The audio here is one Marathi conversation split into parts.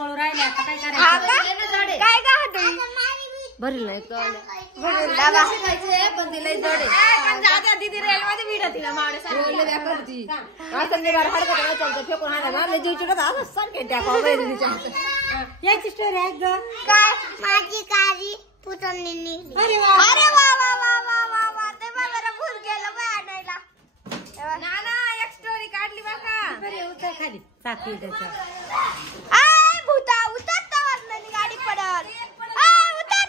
पळू राहिले आता काय करायचं काय का होतं भरलं नाही पण तिला जड आहे दीदी रेल मध्ये भिडत तिला मावडे करती असं निघाल हडकत चालतं फेकून हाणायला ना जीव चिडत असं सारखे टाकावं याची स्टोरी आहे ग काय माझी कारी पुतणींनी अरे वा अरे वा वा वा वा वा वा ते बघा भूल गेलं बाय आणायला नाना एक स्टोरी काढली बघा उतर खाली चाकी त्याच्या आय भूता उतर तवाच नाही गाडी पडल आय उतर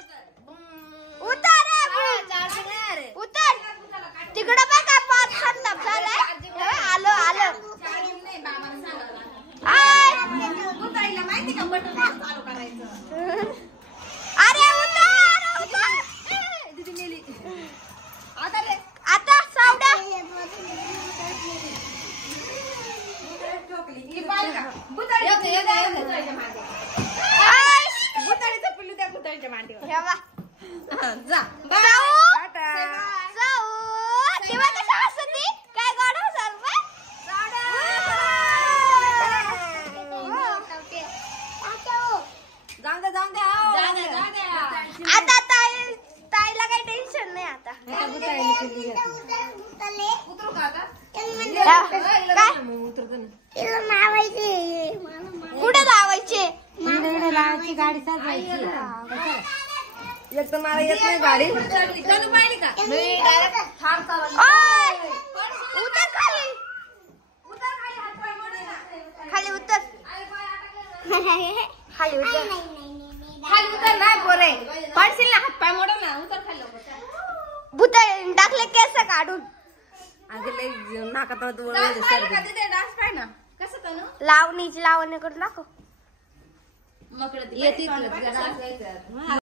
उतर रे उतर तिकडे बघा पाच खंडप झालाय आलो आलो आय उतरायला माहिती का बटन चालू करायचं अरे उतर उतर दीदी गेली आता रे आता सावडा की पाहिला बुताळीच्या मांडीवर आय बुताळीचं पिल्लू त्या बुताळीच्या मांडीवर हे बा जा जाऊ जाऊ तेव्हा कसं हसती काय गोड हसाल आता ताईला काही टेन्शन नाही आता कुठे लावायचे लावायची गाडी साजवायची एक तर मला येत नाही गाडी उतर खाली खाली उतर खाली उतर खाली उतर नाही पोरे पडशील ना हात पाय मोडल ना उतर खाली भूत टाकले केस काढून लावणीची लावणी करून दाखव येते